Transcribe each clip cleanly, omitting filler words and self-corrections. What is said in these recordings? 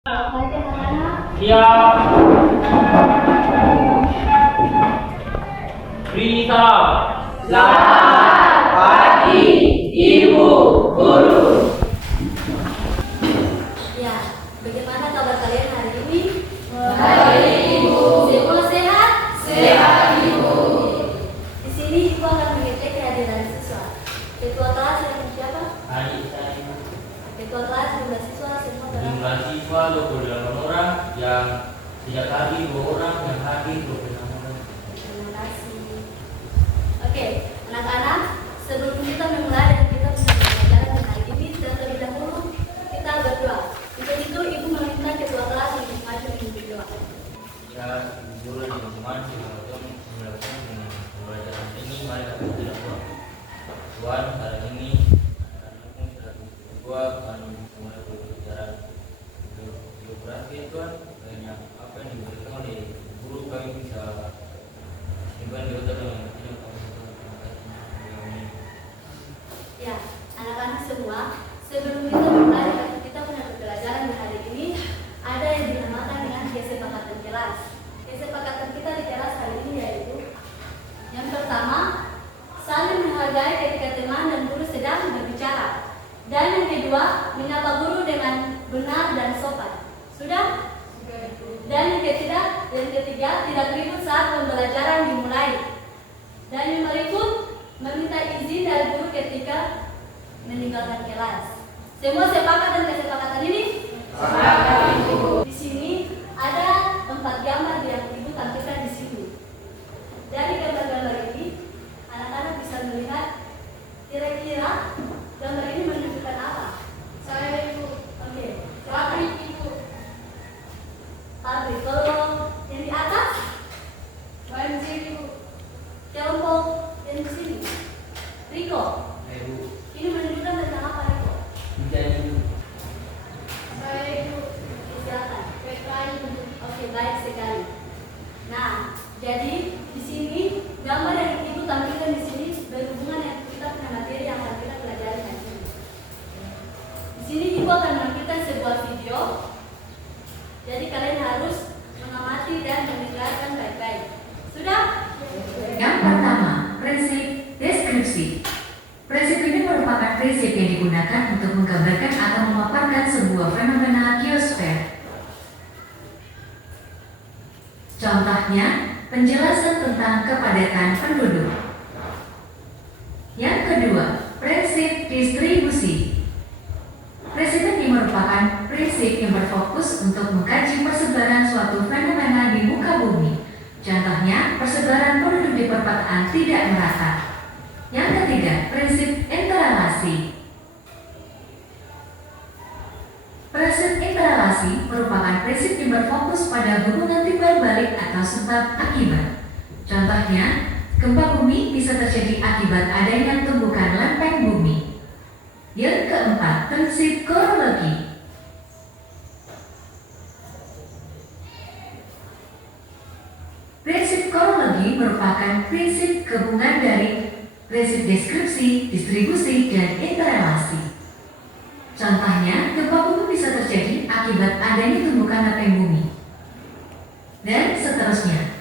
Siap. Beri salam. Selamat pagi, Ibu Guru. Ya, bagaimana kabar kalian hari ini? Baik, Ibu. Semua sehat? Sehat, Ibu. Di sini Ibu akan mengecek kehadiran siswa. Ketua kelas yang siapa? Adik saya. Ketua kelas jumlah siswa semua berapa? Jumlah siswa 28 orang, yang tidak hadir 2 orang, yang hadir 26 orang. Terima kasih. Oke, anak-anak, sebelum kita memulai dan kita punya pembelajaran hari ini, terlebih dahulu kita berdoa. Untuk itu Ibu meminta ketua kelas untuk maju untuk berdoa. Ya, guru dan teman-teman, silakan melakukan dengan pembelajaran ini. Mari kita berdoa. Tuhan, hari ini anak-anakmu selalu berdoa kami mulai pembelajaran geografi Tuhan. Banyak apa yang diberikan oleh guru kami bisa simpan di otak dan tidak kami Amin. Ya, anak-anak semua, sebelum kita mulai kita punya pembelajaran di hari ini, ada yang dinamakan dengan kesepakatan kelas. Kesepakatan kita di kelas hari ini yaitu yang pertama, saling menghargai ketika teman dan guru sedang berbicara. Dan yang kedua, menyapa guru dengan benar dan sopan. Sudah? Dan yang ketiga, tidak ribut saat pembelajaran dimulai. Dan yang berikut, meminta izin dari guru ketika meninggalkan kelas. Semua sepakat dengan kesepakatan ini? Sepakat, Ibu. Di sini ada 4 gambar yang Ibu tampilkan di sini. Dari gambar-gambar ini, anak-anak bisa melihat kira-kira gambar ini menunjukkan apa? Saya, Ibu. Oke, Pabrik, Ibu. pabrik. Kalau yang di atas, Banjir, Ibu. kelompok yang di sini, Riko. Ibu, Ini menunjukkan tentang apa, Riko? menjadi Saya, Ibu. Silakan. Petra, Ibu. Oke, baik sekali. Nah, jadi di sini gambar yang Ibu tampilkan di sini berhubungan yang kita punya materi yang akan kita pelajari hari ini. Di sini Ibu akan menampilkan sebuah video. Jadi kalian harus mengamati dan mendengarkan baik-baik. Sudah? Yang pertama, prinsip deskripsi. Prinsip ini merupakan prinsip yang digunakan untuk menggambarkan atau memaparkan sebuah fenomena geosfer. Contohnya, penjelasan tentang kepadatan penduduk. Yang kedua, prinsip distribusi. Prinsip ini merupakan prinsip yang berfokus untuk mengkaji persebaran suatu fenomena di muka bumi. Contohnya, persebaran penduduk di perkotaan tidak merata. Yang ketiga, prinsip interrelasi. Prinsip interrelasi merupakan prinsip yang berfokus pada hubungan timbal balik atau sebab akibat. Contohnya, gempa bumi bisa terjadi akibat adanya tumbukan lempeng bumi. Yang keempat, prinsip korologi. Prinsip korologi merupakan prinsip gabungan dari prinsip deskripsi, distribusi, dan interrelasi. Contohnya, gempa bumi bisa terjadi akibat adanya tumbukan lempeng bumi. Dan seterusnya.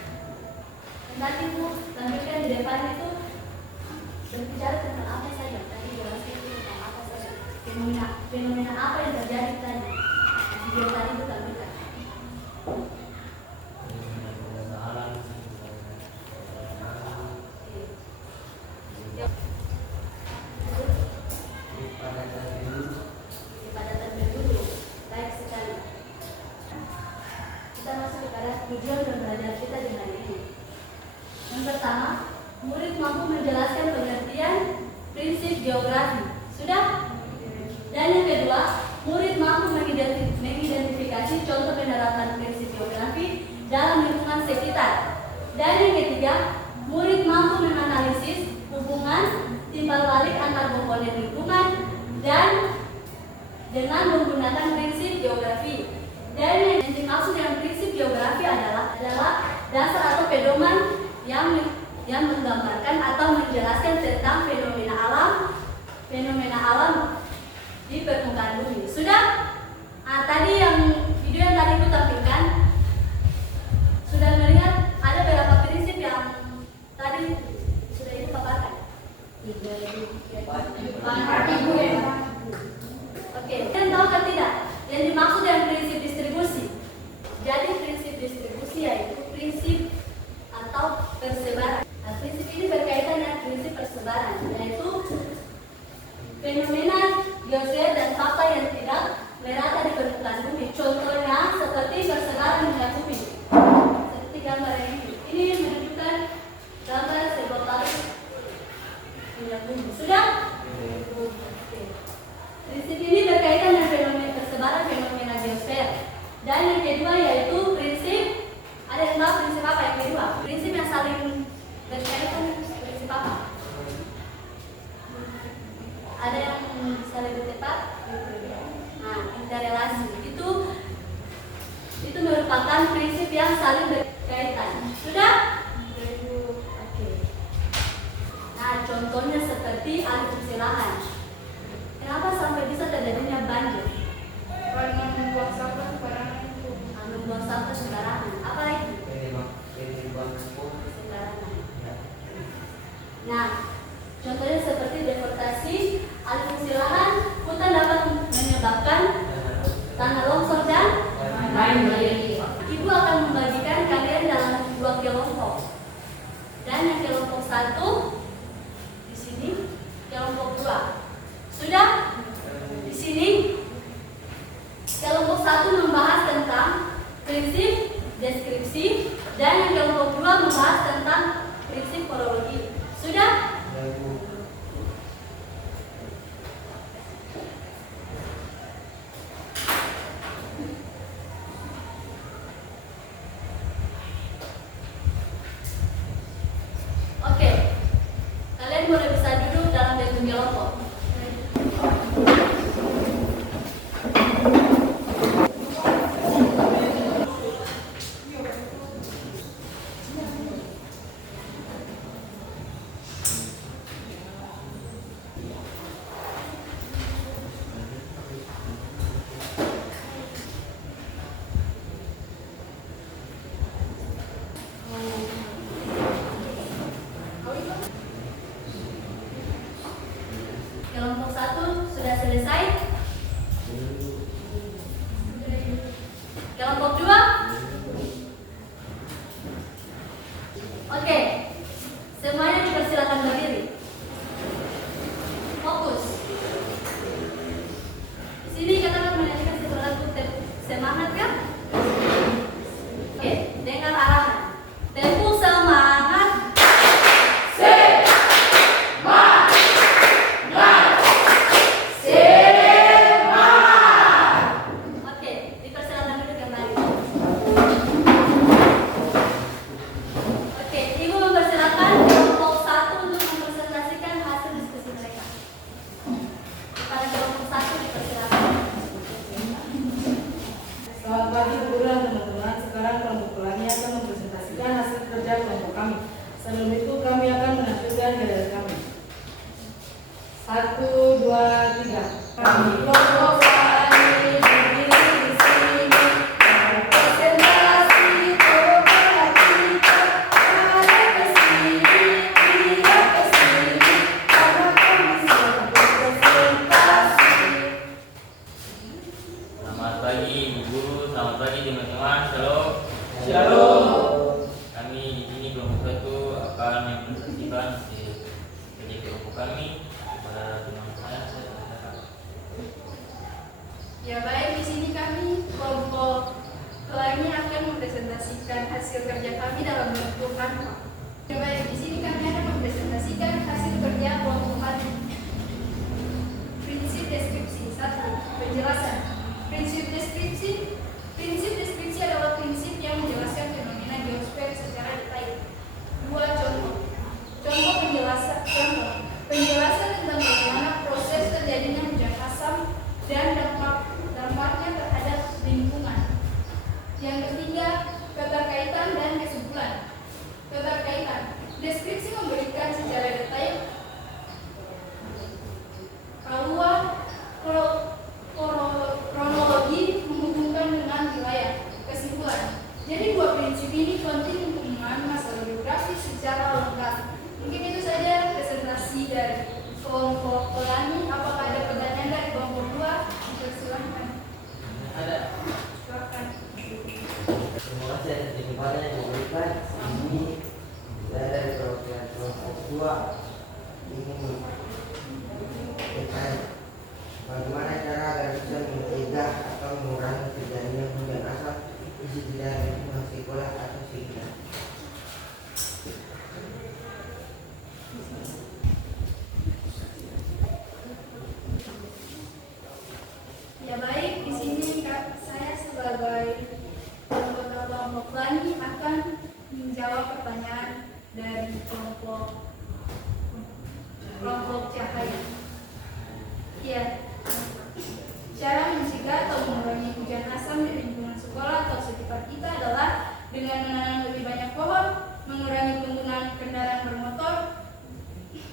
Nanti Bu tampilkan di depan itu berbicara tentang apa saja. Tadi jelaskan itu tentang apa saja. Fenomena apa yang terjadi tadi. Video tadi Bu tampilkan. alam. Kepadatan penduduk. Baik sekali. Kita masuk kepada tujuan pembelajaran kita di hari ini. Yang pertama, murid mampu menjelaskan pengertian prinsip geografi. Sudah? Dan yang kedua, murid mampu mengidentifikasi contoh penerapan prinsip geografi dalam lingkungan sekitar. Dan yang ketiga, murid mampu menganalisis hubungan timbal balik antar komponen lingkungan dan dengan menggunakan prinsip geografi. Dan yang dimaksud dengan prinsip geografi adalah dasar atau pedoman yang menggambarkan atau menjelaskan tentang fenomena alam di permukaan bumi. Sudah? Tadi yang video Dan yang kedua yaitu prinsip, ada yang tahu prinsip apa yang kedua? Prinsip yang saling berkaitan, prinsip apa? Ada yang bisa lebih tepat? Nah, interrelasi itu merupakan prinsip yang saling berkaitan. Sudah? Oke. Nah, contohnya seperti alih fungsi lahan. Kenapa sampai bisa terjadinya banjir? Karena membuang sampah sembarangan. Membuang sampah sembarangan. Apa lagi? Sembarangan. Nah, contohnya seperti deforestasi, alih fungsi lahan, hutan dapat menyebabkan tanah longsor dan banjir. Ibu akan membagikan kalian dalam 2 kelompok. Dan yang kelompok 1 di sini, kelompok 2. Sudah? Di sini kelompok 1 membahas tentang prinsip deskripsi dan yang kelompok 2 membahas tentang prinsip korologi. Sudah? Oke. Kalian boleh bisa duduk dalam bentuk kelompok. Kelompok 1 sudah selesai. Kelompok 2. Oke. Semuanya dipersilakan berdiri. Fokus. Di sini kita akan menyanyikan sebuah lagu semangat kan? Oke, dengar arahan. Tempo semangat. Oke, dipersilakan duduk kembali. Oke, Ibu mempersilakan kelompok 1 untuk mempresentasikan hasil diskusi mereka. Kepada kelompok 1 dipersilakan. Selamat pagi guru dan teman-teman. Sekarang kelompok pelangi akan mempresentasikan hasil kerja kelompok kami. Sebelum itu kami akan menampilkan galeri kami. 1, 2, 3. Kami kelompok pelangi berdiri di sini. Presentasi program kita. Ada ke sini, tidak ke sini. Karena kami sedang berpresentasi. Selamat pagi Ibu Guru, selamat pagi teman-teman. Shalom. Shalom. Kami di sini kelompok 1 akan mempresentasikan kerja kelompok kami kepada teman saya. Ya baik, di sini kami kelompok pelangi akan mempresentasikan hasil kerja kami dalam bentuk kanvas. Ya baik, di sini kami akan mempresentasikan hasil kerja kelompok kami. Prinsip deskripsi 1. Penjelasan. Prinsip deskripsi adalah prinsip yang menjelaskan fenomena geosfer secara detail. 2. Contoh. Contoh penjelasan. Penjelasan tentang bagaimana proses terjadinya hujan asam dan dampaknya terhadap lingkungan. Yang ketiga, keterkaitan dan kesimpulan. Keterkaitan. Deskripsi memberikan secara detail kronologi menghubungkan dengan wilayah. Kesimpulan. Jadi 2 prinsip ini penting untuk memahami masalah geografis secara lengkap. Mungkin itu saja presentasi dari kelompok pelangi. Apakah ada pertanyaan dari kelompok 2? Silakan. Ada. Silakan. Terima kasih atas kesempatan yang diberikan. Ini saya dari perwakilan kelompok 2 ingin menyampaikan bagaimana cara agar bisa mencegah atau mengurangi terjadinya hujan asap di sekitar lingkungan sekolah atau sekitar. Ya baik, di sini saya sebagai sebagai anggota kelompok Bani akan menjawab pertanyaan dari kelompok Cahaya. Ya, cara mencegah atau mengurangi hujan asam di lingkungan sekolah atau sekitar kita adalah dengan menanam lebih banyak pohon, mengurangi penggunaan kendaraan bermotor,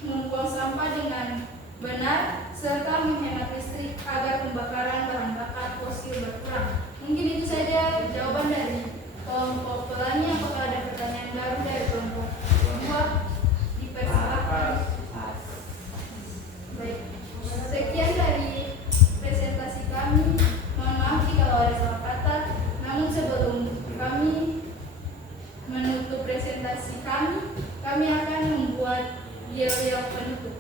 membuang sampah dengan benar, serta menghemat listrik agar pembakaran bahan bakar fosil berkurang. Mungkin itu saja jawaban dari kelompok Pelangi. Apakah ada pertanyaan baru dari kelompok kedua? Dipersilakan. Baik, sekian dari presentasi kami. Mohon maaf jika ada salah kata. Namun sebelum kami menutup presentasi kami akan membuat yel-yel penutup.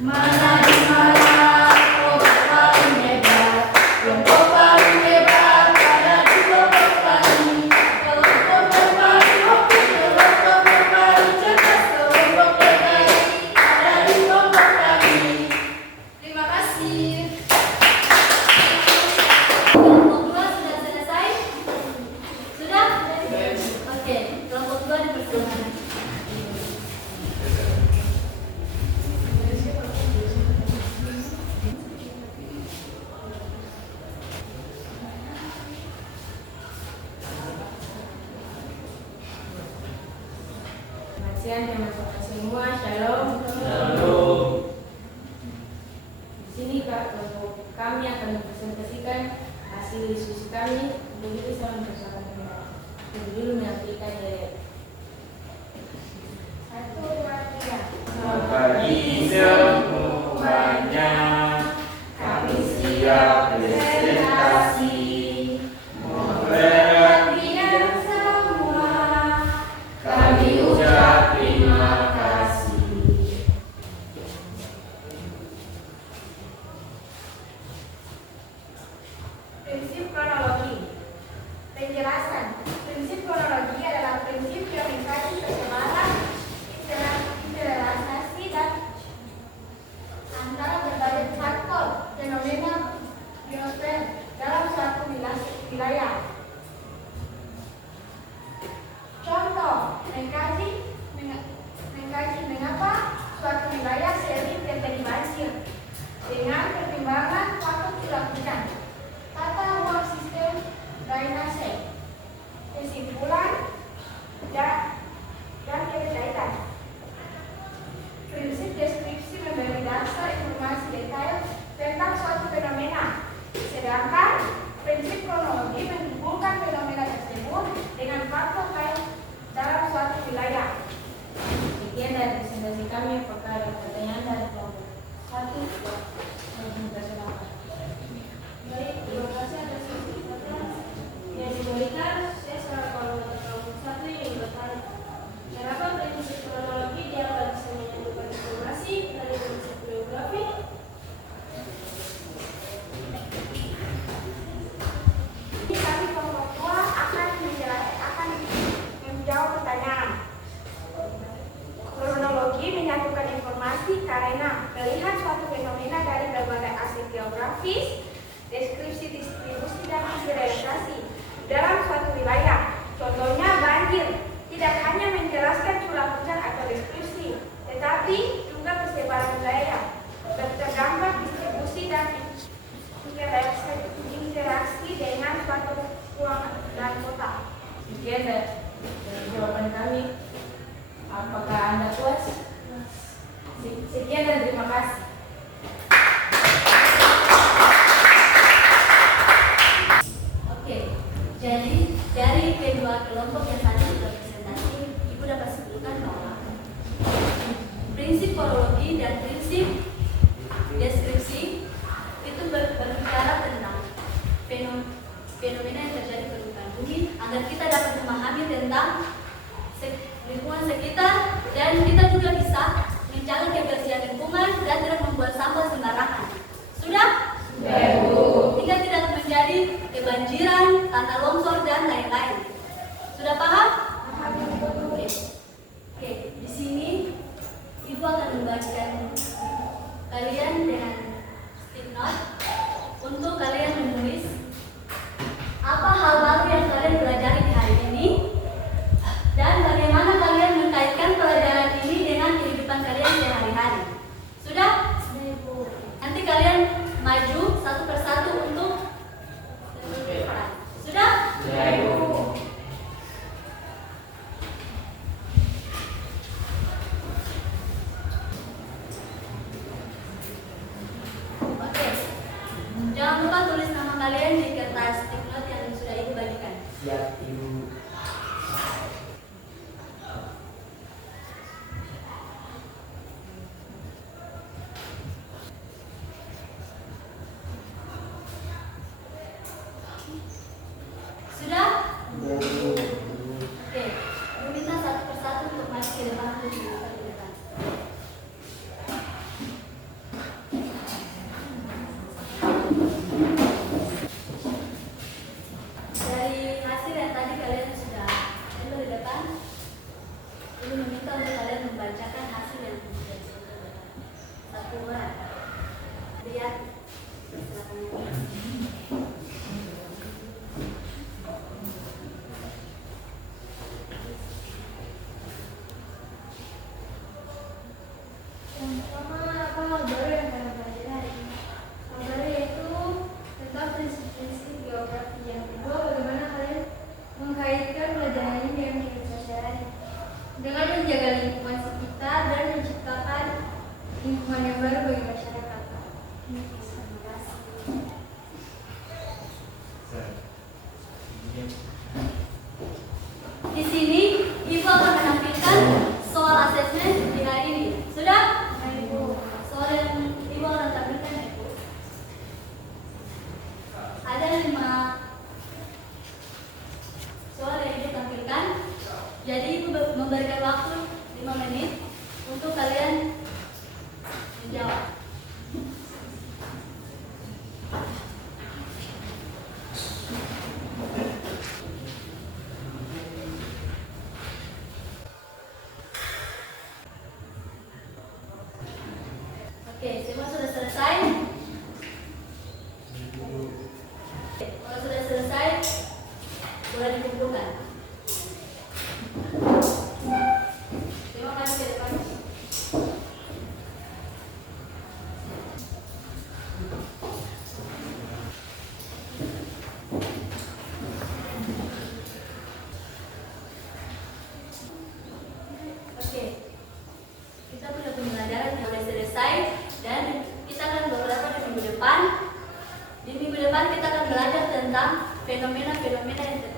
Mana di mana kelompok paling hebat, kelompok paling hebat, ada di kelompok Pelangi. Kelompok berpaling hoki, kelompok berpaling cerdas, kelompok berani, ada di kelompok Pelangi. Terima kasih. Kelompok 2 sudah selesai? Sudah? Oke, kelompok 2 dipersilakan. Selamat siang teman-teman semua, shalom. Di sini kelompok kami akan mempresentasikan hasil diskusi kami. Untuk itu saya mempersilakan teman-teman lebih dulu menyampaikan dari 1, 2, 3. Bagi semuanya, kami siap presentasi. Perhatian semua, kami ucap terima kasih. Prinsip kronologi. Penjelasan. Prinsip kronologi adalah prinsip yang mengkaji persebaran, interrelasi dan antara berbagai faktor fenomena biosfer dalam suatu wilayah. Contoh, mengkaji mengapa suatu wilayah sering terjadi banjir dengan pertimbangan faktor curah hujan, tata ruang sistem drainase, kesimpulan dan keterkaitan. Prinsip deskripsi memberi dasar informasi detail tentang suatu fenomena, sedangkan prinsip kronologi menghubungkan fenomena tersebut dengan faktor lain dalam suatu wilayah. Sekian dari presentasi kami. Apakah ada pertanyaan dari kelompok 1? Baik, terima kasih atas kesempatan yang diberikan. Saya selaku anggota kelompok 1 yang bertanya, kenapa prinsip kronologi dianggap bisa menyatukan informasi dari prinsip geografi? Kami kelompok 2 akan menjawab pertanyaan. Kronologi menyatukan informasi karena melihat suatu fenomena dari berbagai aspek geografis, deskripsi distribusi dan interrelasi dalam suatu wilayah. Contohnya banjir, tidak hanya menjelaskan curah hujan atau deskripsi, tetapi juga persebaran wilayah, terdampak distribusi dan interaksi dengan suatu ruang dan kota. Sekian dari jawaban kami. Apakah Anda puas? Sekian dan terima kasih. Oke, jadi dari kedua kelompok yang tadi sudah presentasi, Ibu dapat simpulkan bahwa prinsip kronologi dan prinsip deskripsi itu berbicara tentang fenomena yang terjadi di permukaan bumi agar kita dapat memahami tentang lingkungan sekitar dan kita juga bisa menjaga kebersihan lingkungan dan tidak membuat sampah sembarangan. Sudah? Hingga tidak menjadi kebanjiran, tanah longsor dan lain-lain. Sudah paham? Oke. Di sini Ibu akan membagikan kalian dengan stick note untuk kalian menulis apa hal Oke. Jangan lupa tulis nama kalian di kertas sticknote yang sudah Ibu bagikan. Siap, Ibu. Sudah? Sudah, Ibu. Oke. Ibu minta satu persatu untuk maju ke depan terus ke depan. Dari hasil yang tadi kalian sudah lihat di depan, Ibu meminta untuk kalian membacakan hasil yang sudah disebutkan. Satu orang. Lihat. Silakan. Yang pertama, apa hal baru yang kalian pelajari hari ini? Hal baru yaitu tentang prinsip-prinsip geografi. Yang kedua, bagaimana kalian mengkaitkan pelajaran ini dengan kehidupan sehari-hari dengan menjaga lingkungan sekitar dan menciptakan lingkungan yang baru bagi masyarakat. Terima kasih. Di sini Ibu akan menampilkan soal asesmen di hari ini. Sudah? Soal yang Ibu akan tampilkan Ibu. Ada 5 soal yang Ibu tampilkan. Jadi Ibu memberikan waktu 5 menit untuk kalian menjawab. Oke, semua sudah selesai? Oke, kalau sudah selesai, boleh dikumpulkan. Terima kasih ke depan. Oke, kita punya pembelajaran yang sudah selesai dan kita akan beberapa di minggu depan. Di minggu depan kita akan belajar tentang fenomena-fenomena yang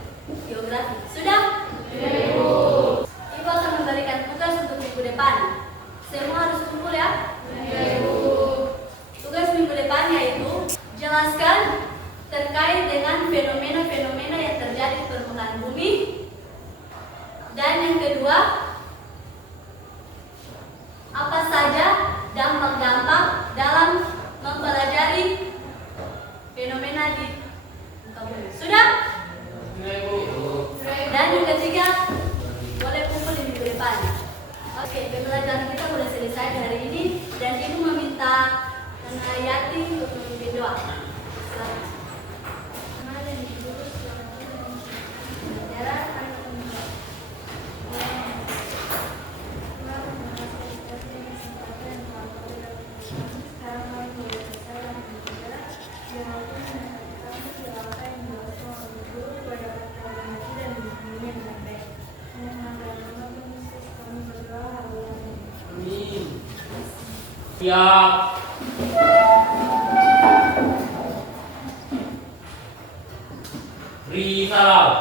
geografi. Sudah? Ibu akan memberikan tugas untuk minggu depan. Semua harus kumpul ya? Tugas minggu depan yaitu jelaskan terkait dengan fenomena-fenomena yang terjadi di permukaan bumi. Dan yang kedua, apa saja dampak-dampak dalam mempelajari fenomena di muka bumi. Sudah? Dan yang ketiga, boleh kumpul di minggu depan. Oke, pembelajaran kita sudah selesai hari ini dan Ibu meminta Nana Yati untuk memimpin doa. Silakan. Siap. Beri salam.